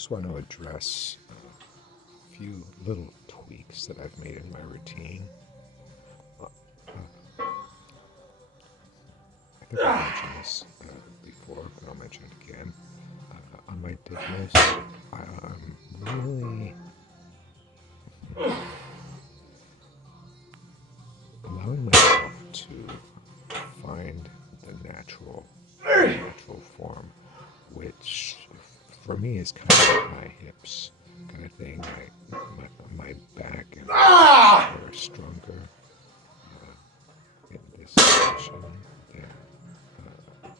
just want to address a few little tweaks that I've made in my routine. I think I've mentioned this before, but I'll mention it again. On my deadlifts, I'm really allowing myself to find the natural form, which for me is kind of like my hips kind of thing. My back and are stronger in this position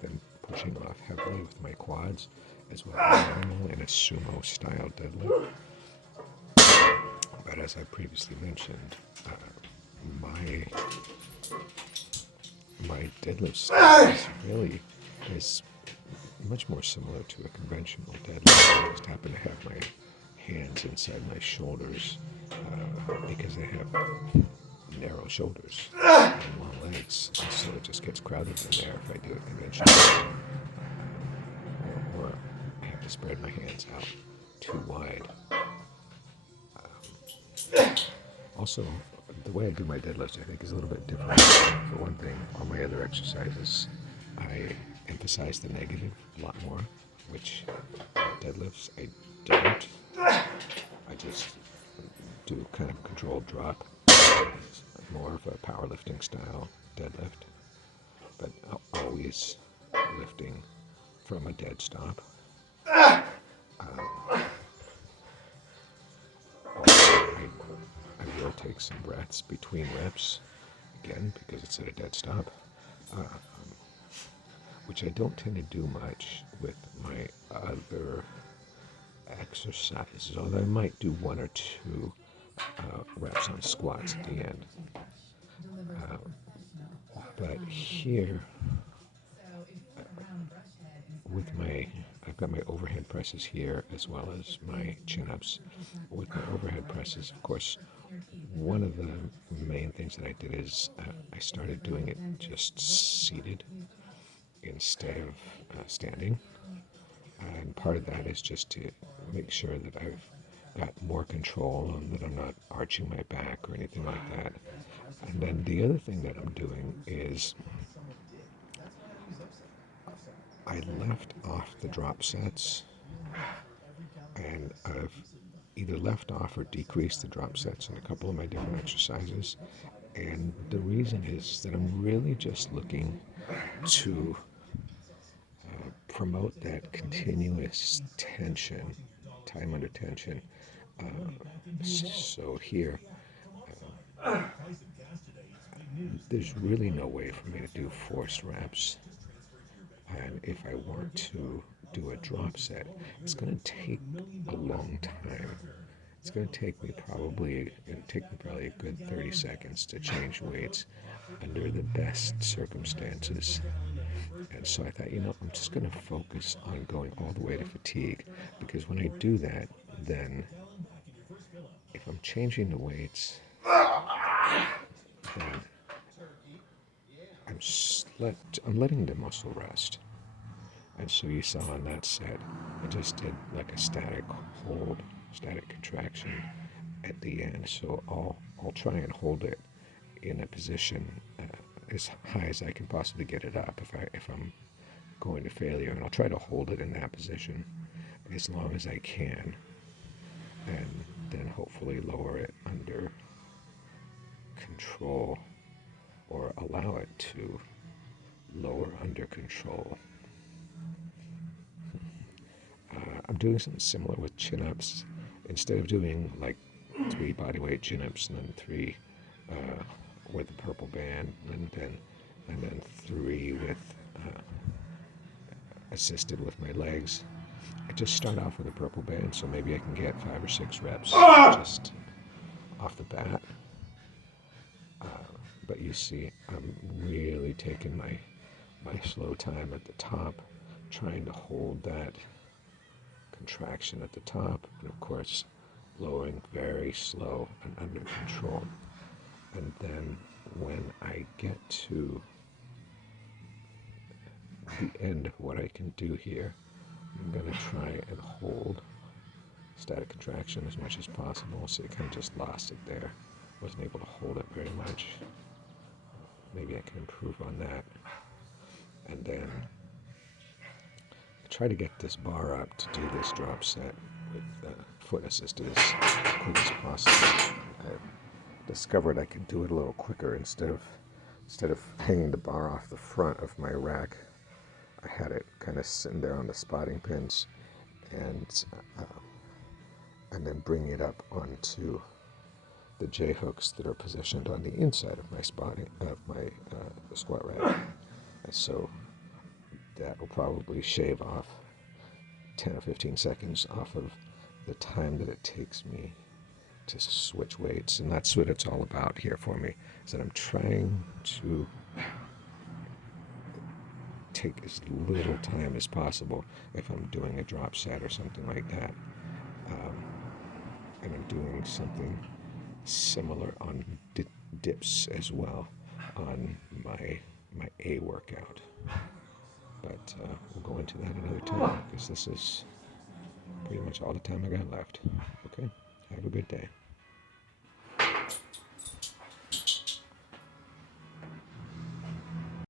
than pushing off heavily with my quads, as well as normal in a sumo style deadlift. But as I previously mentioned, my deadlift style is much more similar to a conventional deadlift. I just happen to have my hands inside my shoulders because I have narrow shoulders and long legs, and so it just gets crowded in there if I do it conventionally, or I have to spread my hands out too wide. Also, the way I do my deadlifts, I think, is a little bit different. For one thing, all my other exercises, I emphasize the negative a lot more, which deadlifts I don't. I just do kind of controlled drop, more of a powerlifting style deadlift, but always lifting from a dead stop. I will take some breaths between reps, again, because it's at a dead stop, which I don't tend to do much with my other exercises, although I might do one or two reps on squats at the end. But here, I've got my overhead presses here as well as my chin-ups. With my overhead presses, of course, one of the main things that I did is I started doing it just seated instead of standing. And part of that is just to make sure that I've got more control and that I'm not arching my back or anything like that. And then the other thing that I'm doing is I left off the drop sets, and I've either left off or decreased the drop sets in a couple of my different exercises. And the reason is that I'm really just looking to promote that continuous tension, time under tension. So here, there's really no way for me to do forced reps. And if I want to do a drop set, it's going to take a long time. It's going to take me probably a good 30 seconds to change weights under the best circumstances. And so I thought, I'm just going to focus on going all the way to fatigue, because when I do that, then if I'm changing the weights, then I'm letting the muscle rest. And so you saw on that set, I just did like a static hold, static contraction at the end. So I'll try and hold it in a position as high as I can possibly get it up if I'm going to failure, and I'll try to hold it in that position as long as I can, and then hopefully lower it under control, or allow it to lower under control. I'm doing something similar with chin-ups. Instead of doing like 3 bodyweight chin-ups and then 3 with the purple band, and then 3 with assisted with my legs, I just start off with a purple band, so maybe I can get 5 or 6 reps just off the bat. But you see, I'm really taking my slow time at the top, trying to hold that contraction at the top, and of course lowering very slow and under control. And then when I get to the end of what I can do here, I'm going to try and hold static contraction as much as possible. So it kind of just lost it there. Wasn't able to hold it very much. Maybe I can improve on that. And then try to get this bar up to do this drop set with foot assisted as quick as possible. I discovered I could do it a little quicker instead of hanging the bar off the front of my rack. I had it kind of sitting there on the spotting pins, and then bring it up onto the J hooks that are positioned on the inside of my squat rack. And so that will probably shave off 10 or 15 seconds off of the time that it takes me to switch weights. And that's what it's all about here for me, is that I'm trying to take as little time as possible if I'm doing a drop set or something like that. And I'm doing something similar on dips as well on my A workout. But we'll go into that another time, because this is pretty much all the time I got left. Okay, have a good day.